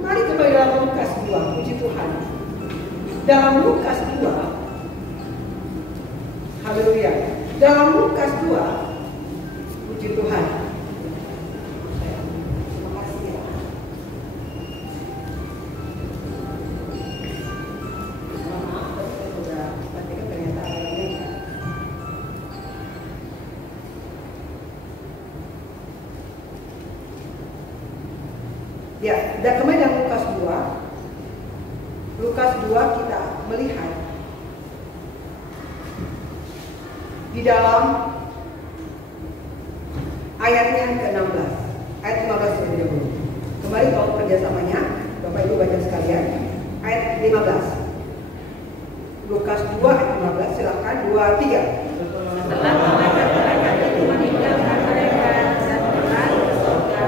Mari kembali dalam Lukas 2, puji Tuhan. Dalam Lukas 2, haleluya. Dalam Lukas 2, puji Tuhan. Terima kasih ya. Maaf, saya sudah perhatikan ternyata ayatnya. Ya, dan kembali dalam Lukas 2. Lukas 2 kita melihat di dalam ayatnya yang ke-16, ayat 15 terlebih dahulu. Kembali kalau kerjasamanya, Bapak Ibu baca sekalian, ayat 15. Lukas 2 ayat 15, silakan 2, 3. Setelah malaikat itu meninggalkan mereka dan berlari ke surga,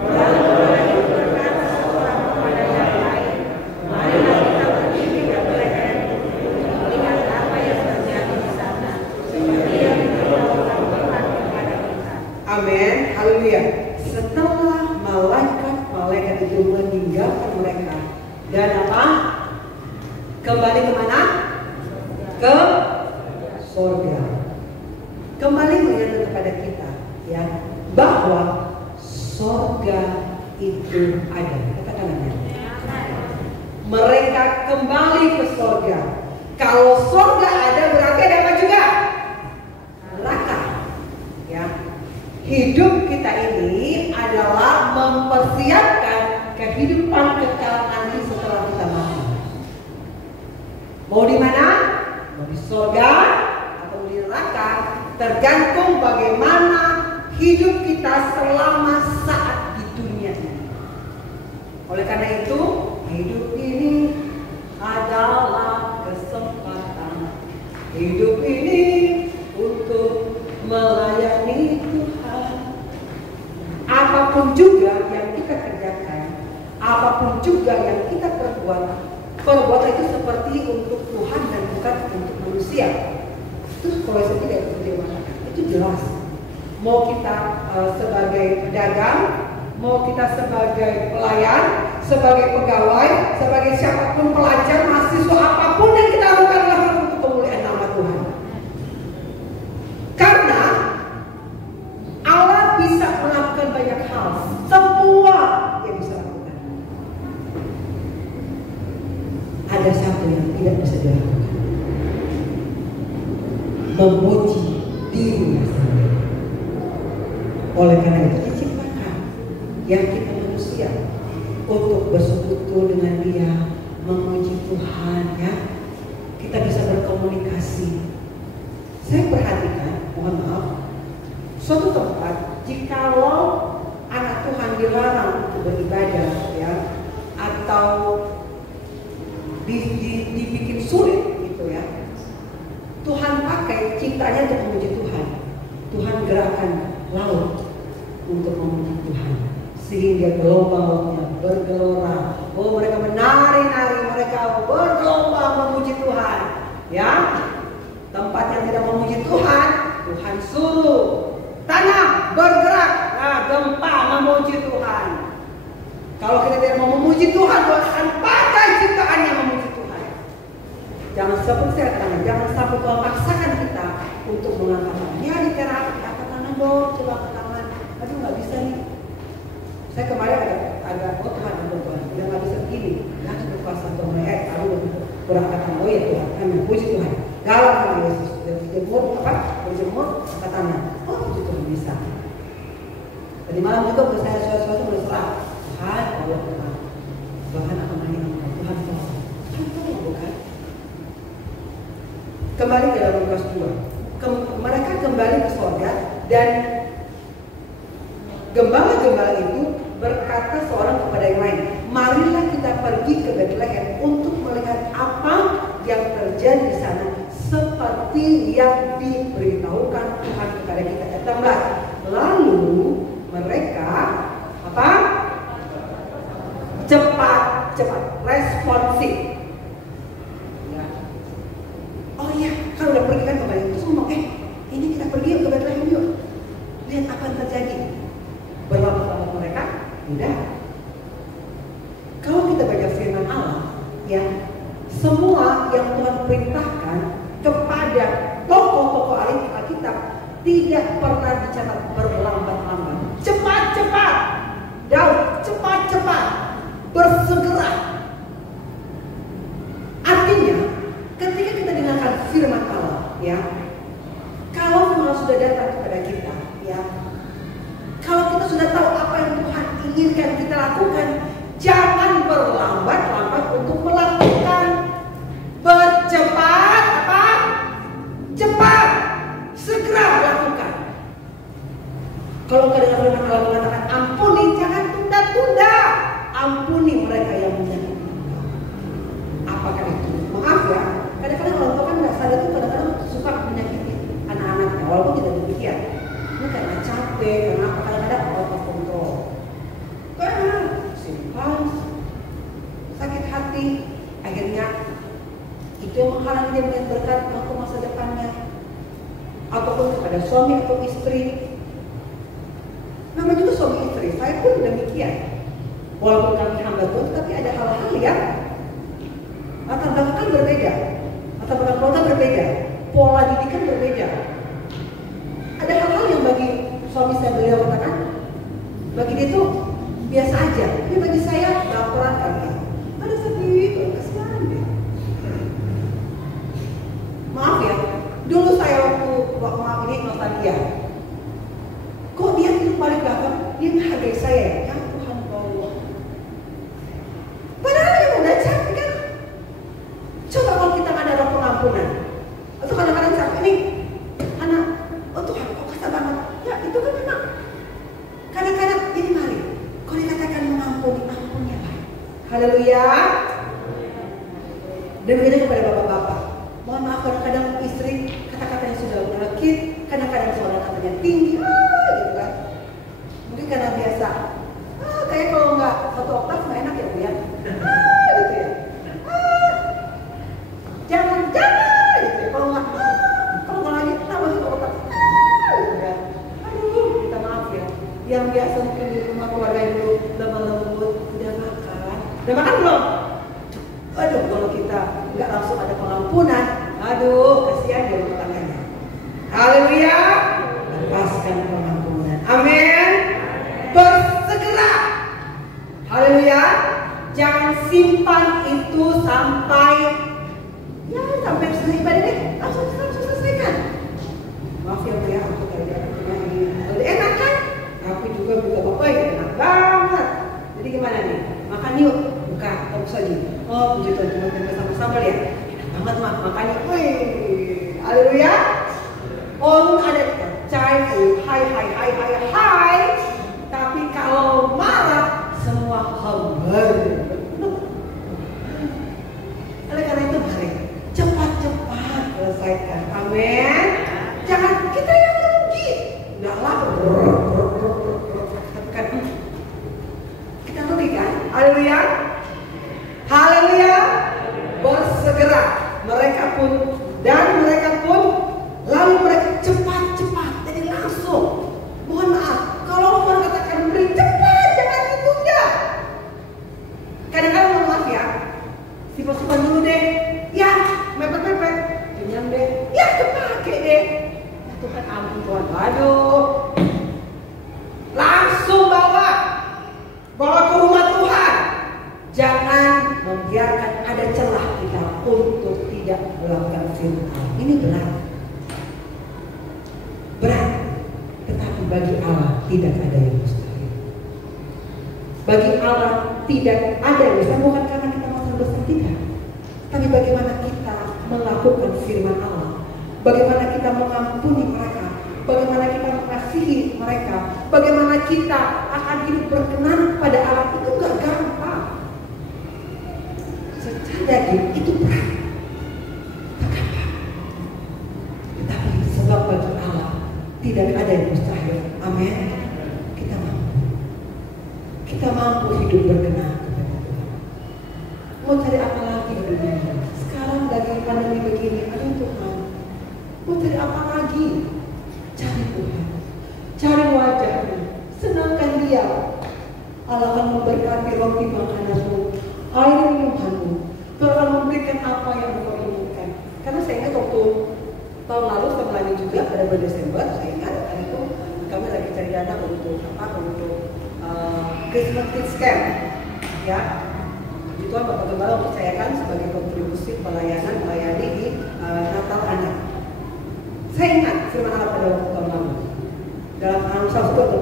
lalu mereka berkata seorang kepada yang lain, marilah kita pergi ke Betlehem untuk melihat apa yang terjadi di sana, seperti yang diberitahukan Tuhan kepada kita. Amin, haleluya. Setelah malaikat itu meninggalkan mereka dan apa? Kembali kemana? Ke surga. Kembali mengingatkan kepada kita, ya, bahwa surga itu ada. Katakan amin. Mereka kembali ke surga. Kalau surga ada, berarti ada apa juga? Neraka. Ya. Hidup kita ini adalah mempersiapkan kehidupan kekal nanti setelah kita mati. Mau di mana? Mau di surga atau di neraka, tergantung bagaimana hidup kita selama saat di dunia ini. Oleh karena itu, hidup ini adalah kesempatan. Hidup ini untuk melayani Tuhan. Apapun juga yang kita kerjakan, apapun juga yang kita perbuatan itu seperti untuk Tuhan dan bukan untuk manusia. Itu kalau saya tidak bagaimana, itu jelas. Mau kita sebagai pedagang, mau kita sebagai pelayan, sebagai pegawai, sebagai siapapun, pelajar, mahasiswa, apapun yang kita lakukan adalah untuk kemuliaan nama Tuhan. Karena Allah bisa melakukan banyak hal, semua yang bisa lakukan. Ada satu yang tidak bisa dilakukan, memuji dirinya sendiri. Oleh karena itu diciptakan yang kita manusia untuk bersekutu dengan Dia, memuji Tuhan, ya. Kita bisa berkomunikasi. Saya perhatikan, mohon maaf, suatu tempat jikalau anak Tuhan dilarang untuk beribadah, ya, atau dibikin sulit gitu, ya, Tuhan pakai ciptanya untuk memuji Tuhan. Tuhan gerakan laut untuk memuji Tuhan, sehingga gelombang-gelombangnya bergelora. Oh, mereka menari-nari, mereka bergelombang memuji Tuhan, ya. Tempat yang tidak memuji Tuhan, Tuhan suruh tanah bergerak, nah, gempa memuji Tuhan. Kalau kita tidak mau memuji Tuhan, Tuhan akan pakai ciptaannya memuji Tuhan. Jangan seperti saya katakan, jangan sampai Tuhan paksakan kita untuk mengangkat tangan. Ya, di terapi, angkat tangan dong, coba angkat tangan. Aduh, nggak bisa nih. Saya kemarin agak oh Tuhan, Tuhan, udah nggak bisa begini. Nah, cukup kuasa Tuhan, aduh, berangkat tangan. Oh ya Tuhan, kami puji Tuhan. Dalam nama Yesus, berjemur apa? Berjemur, angkat tangan. Oh, puji Tuhan bisa. Tadi malam juga saya suatu berserah. Tuhan, Allah Tuhan, Tuhan akan mengingatkan Tuhan tolong. Tuhan bukan. Kembali ke dalam Lukas 2. Mereka kembali ke surga dan gembala-gembala itu berkata seorang kepada yang lain, marilah kita pergi ke Bethlehem untuk melihat apa yang terjadi di sana, seperti yang diberitahukan Tuhan kepada kita. Ayat 16. Lalu mereka apa? Cepat responsif. Ya. Oh iya, kalau udah pergi kan kembali terus ngomong, ini kita pergi yuk ke Bethlehem yuk, lihat apa yang terjadi. Berlama-lama mereka tidak. Kalau kita baca firman Allah, ya, semua yang Tuhan perintahkan kepada tokoh-tokoh Alkitab tidak pernah dicatat berlambat-lambat. Cepat-cepat, Daud, cepat-cepat, bersegera. Artinya, ketika kita dengarkan firman Allah, ya, kalau Tuhan sudah datang kepada kita, ya, kalau kita sudah tahu apa yang Tuhan inginkan kita lakukan, jangan berlambat-lambat untuk melakukan. Bercepat apa? Cepat, segera melakukan. Kalau kadang-kadang Allah mengatakan ampuni, jangan tunda-tunda. Ampuni mereka yang menyakiti. Apakah itu? Maaf ya, kadang-kadang orang tua kan nggak sadar tuh kadang-kadang suka menyakiti anak-anaknya, walaupun tidak demikian. Ini karena capek, karena apa? Kadang-kadang out of control. Karena simpan, sakit hati, akhirnya itu yang menghalangi dia melihat berkat untuk masa depannya, ataupun kepada suami atau istri. Nama juga suami istri, saya pun demikian. Walaupun kami hamba Tuhan, tapi ada hal-hal yang latar belakang berbeda, latar belakang keluarga berbeda, pola didikan berbeda. Ada hal-hal yang bagi suami saya beliau katakan, bagi dia itu biasa aja. Ini bagi saya laporan kami. Ada sedih, kasihan deh. Maaf ya, dulu saya waktu maaf ini nostalgia. Kok dia itu paling belakang, dia menghargai saya. Ya Tuhan Allah. Padahal yang udah capek kan. Coba kalau kita ada roh pengampunan, atau kadang-kadang capek nih, anak, oh Tuhan kok kasar banget. Ya itu kan memang kadang-kadang ini mari, kalau dikatakan mengampuni, ampunilah. Haleluya. Demikian kepada bapak-bapak. Mohon maaf kadang-kadang istri kata-katanya sudah melekit, kadang-kadang suara katanya tinggi, gitu kan. Mungkin karena biasa. Kayak kalau nggak satu oktav nggak enak ya Bu ya. Gitu ya. Jangan gitu ya. Kalau nggak lagi tambah satu oktav. Gitu ya. Aduh, kita maaf ya. Yang biasa mungkin di rumah keluarga dulu lembut-lembut, udah makan belum? Aduh, kalau kita nggak langsung ada pengampunan, aduh, kasihan dia rumah tangganya. Haleluya, lepaskan pengampunan. Amin. Bersegera. Haleluya. Jangan simpan itu sampai selesai ibadah deh. Langsung selesaikan. Maaf ya Bu ya, aku tadi punya ini lebih enak kan? Aku juga bapak enak banget. Jadi gimana nih? Makan yuk. Buka, fokus aja. Oh, puji Tuhan, cuma tempe sama sambal ya. Enak banget mah, makanya, wih, haleluya. Orang ada joyful, hai. Tapi kalau marah, semua humble. Oleh karena itu, mari cepat-cepat selesaikan. Amin. Jangan kita yang rugi. Nggak lapar. Kita rugi kan? Haleluya. Haleluya. Bersegera mereka pun lalu mereka cepat-cepat, jadi langsung. Mohon maaf kalau Tuhan katakan beri cepat, jangan ditunda. Kadang-kadang mohon maaf ya, simpan dulu deh, ya mepet-mepet, kenyang deh, ya kepake deh. Ya Tuhan ampun Tuhan, aduh, langsung bawa ke rumah Tuhan. Jangan membiarkan ada celah kita untuk tidak melakukan firman. Ini berat, tetapi bagi Allah tidak ada yang mustahil. Bagi Allah tidak ada yang mustahil, bukan karena kita mau besar tidak, tapi bagaimana kita melakukan firman Allah, bagaimana kita mengampuni mereka, bagaimana kita mengasihi mereka, bagaimana kita akan hidup berkenan pada Allah, itu gak gampang. Secara daging itu berat, tak gampang. Tetapi sebab bagi Allah tidak ada yang mustahil. Amin. Kita mampu hidup berkenan kepada Tuhan. Mau cari apa lagi di dunia ini? Sekarang lagi pandemi begini, aduh Tuhan, mau cari apa lagi? Cari Tuhan, cari wajahnya, senangkan Dia. Allah akan memberkati roti makananmu, air minumanmu. Tuhan akan memberikan apa yang kau inginkan. Karena saya ingat waktu tahun lalu setelah ini juga pada bulan Desember, saya ingat hari itu kami lagi cari dana untuk Christmas Kids Camp, ya. Itu Bapak Gembala mempercayakan sebagai kontribusi melayani di Natal anak. Saya ingat firman Allah pada waktu tahun lalu dalam Amsal 1:8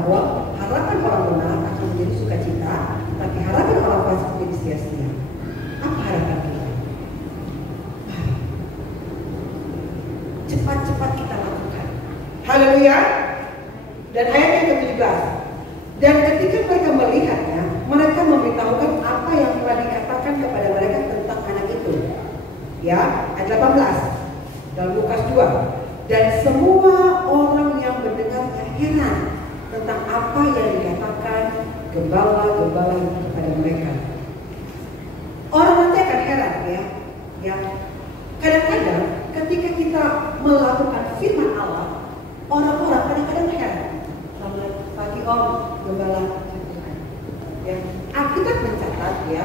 bahwa harapan orang benar akan menjadi sukacita, tapi harapan orang fasik menjadi sia-sia. Apa harapan kita? Cepat-cepat kita lakukan. Haleluya. Dan ayat yang ke-17. Dan ketika mereka melihatnya, mereka memberitahukan apa yang telah dikatakan kepada mereka tentang anak itu. Ya, ayat 18 dalam Lukas 2. Dan semua orang yang mendengarnya heran tentang apa yang dikatakan gembala-gembala kepada mereka. Orang nanti akan heran, ya. Kadang-kadang ketika kita melakukan firman Allah, orang-orang kadang-kadang heran. Selamat pagi Om, gembala. Ya, Alkitab mencatat, ya.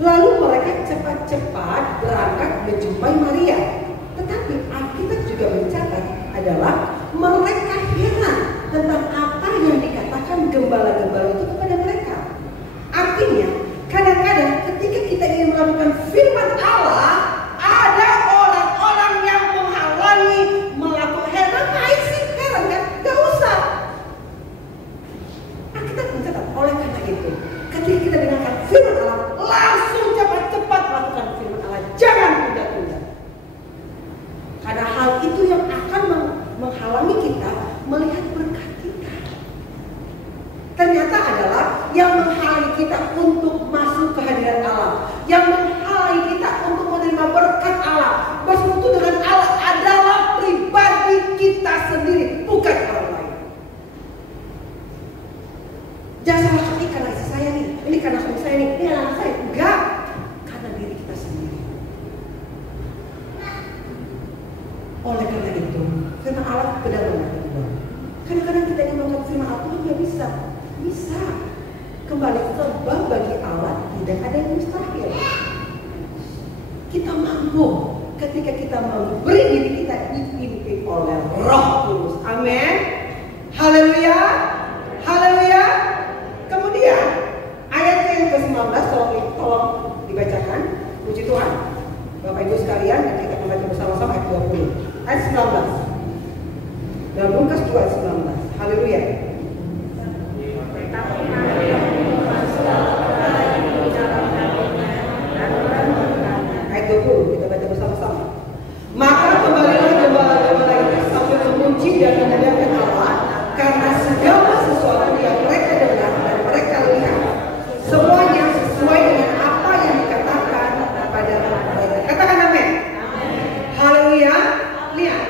Lalu mereka cepat-cepat berangkat menjumpai Maria. Tetapi Alkitab juga mencatat adalah mereka heran tentang apa yang dikatakan gembala-gembala itu kepada mereka. Artinya, kadang-kadang ketika kita ingin melakukan firman Allah, ada orang-orang yang menghalangi melakukan heran. Ngapain sih heran kan? Gak usah. Alkitab mencatat, oleh karena itu, ketika kita dengarkan firman Allah, langsung cepat-cepat lakukan firman Allah. Jangan tunda-tunda. Karena hal itu yang akan menghalangi kita melihat berkat kita. Ternyata adalah yang menghalangi kita untuk masuk ke hadirat Allah, yang menghalangi kita untuk menerima berkat Allah, bersekutu dengan Allah adalah pribadi kita sendiri, bukan orang lain. Jangan salah ini karena istri saya nih, ini karena suami saya nih, ini anak saya. Enggak, karena diri kita sendiri. Oleh karena itu, firman Allah kedatangan kedua. Kadang-kadang kita ingin melakukan firman Allah, Tuhan nggak bisa. Bisa. Kembali sebab bagi Allah tidak ada yang mustahil. Kita mampu ketika kita memberi diri kita dipimpin oleh Roh Kudus. Amin. Haleluya. Haleluya. Kemudian ayat yang ke-19 tolong dibacakan. Puji Tuhan. Bapak Ibu sekalian, kita akan baca bersama-sama ayat 20. Ayat 19. Dalam Lukas 2 ayat 19. Haleluya. Ayat 20 kita baca bersama-sama. Maka kembalilah gembala-gembala itu sambil memuji dan memuliakan Allah karena segala sesuatu yang mereka dengar dan mereka lihat semuanya sesuai dengan apa yang dikatakan kepada mereka. Katakan amin. Haleluya. Lihat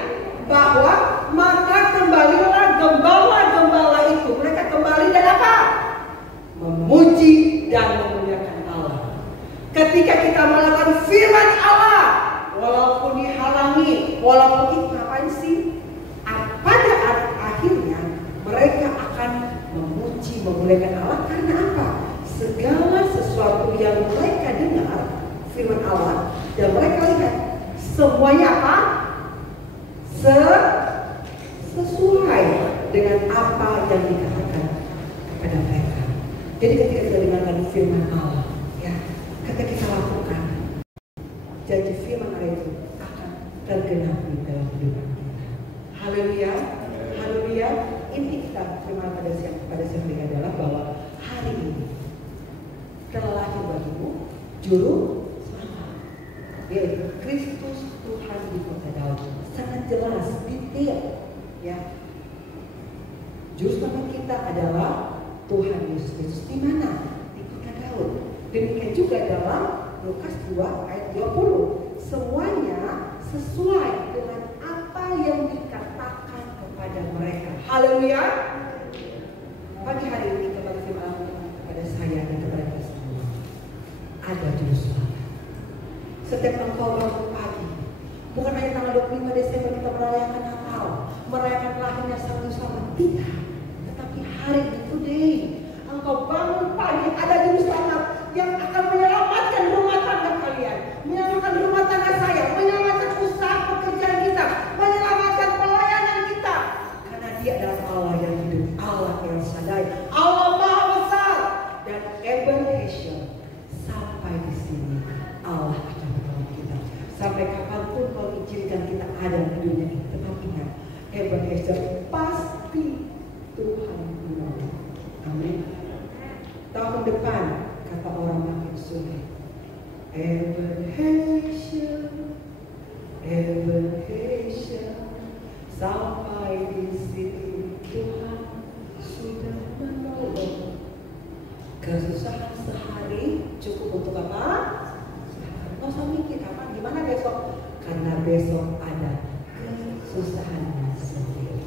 bahwa maka kembalilah gembala-gembala itu. Mereka kembali dan apa? Memuji dan memuliakan Allah. Ketika kita melakukan firman Allah, walaupun dihalangi, walaupun itu ngapain sih? Pada akhirnya mereka akan memuji, memuliakan Allah karena apa? Segala sesuatu yang mereka dengar firman Allah dan mereka lihat semuanya apa? Sesuai dengan apa yang dikatakan kepada mereka. Jadi ketika kita dengarkan firman Allah, ya, ketika kita lakukan, janji firman Allah itu akan tergenapi dalam kehidupan kita. Haleluya, haleluya. Inti kita firman pada siang ini adalah bahwa hari ini telah lahir bagimu juru selamat, yaitu Kristus Tuhan di kota Daud. Sangat jelas, detail, Ya. Juru selamat kita adalah Tuhan Yesus Kristus. Di mana? Di kota Daud. Demikian juga dalam Lukas 2 ayat 20. Semuanya sesuai dengan apa yang dikatakan kepada mereka. Haleluya. Pagi hari ini kembali firman kepada saya dan kepada kita semua. Ada juru selamat. Setiap engkau bangun pagi, bukan hanya tanggal 25 Desember kita merayakan Natal, merayakan lahirnya Sang Selamat, tidak. Tetapi hari ini, today, engkau bangun pagi, ada juru selamat yang akan menyelamatkan rumah tangga kalian, menyelamatkan rumah tangga saya, menyelamatkan usaha pekerjaan kita, menyelamatkan pelayanan kita. Karena Dia adalah Allah yang hidup, Allah yang sadai, Allah Maha Besar. Dan Ebenezer, sampai di sini Allah akan menolong kita. Sampai kapanpun Kau izinkan kita ada di dunia ini, tetap ingat, Ebenezer pasti Tuhan menolong. Amin. Tahun depan kata orang makin sulit. Ebenezer, Ebenezer, sampai di sini Tuhan sudah menolong. Kesusahan sehari cukup untuk apa? Nggak usah mikir kapan, gimana besok. Karena besok ada kesusahannya sendiri.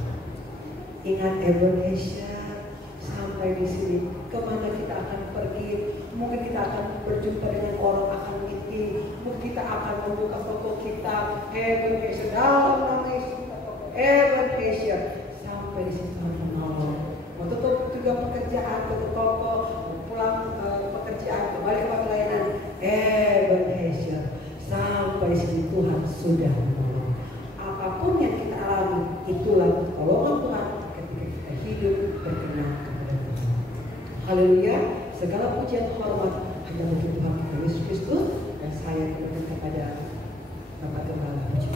Ingat Ebenezer, sampai di sini kemana kita akan pergi? Mungkin kita akan berjumpa dengan orang, akan meeting, mungkin kita akan membuka toko kita. Ebenezer, dalam nama Yesus, Ebenezer, sampai di sini Tuhan menolong. Mau tutup juga pekerjaan, tutup toko, pulang pekerjaan, kembali ke pelayanan. Ebenezer, sampai di sini Tuhan sudah menolong. Apapun yang kita alami, itulah pertolongan Tuhan ketika kita hidup berkenan kepada Tuhan. Haleluya. Segala pujian hormat hanya bagi Tuhan kita Yesus Kristus, dan saya berikan kepada Bapak Gembala puji.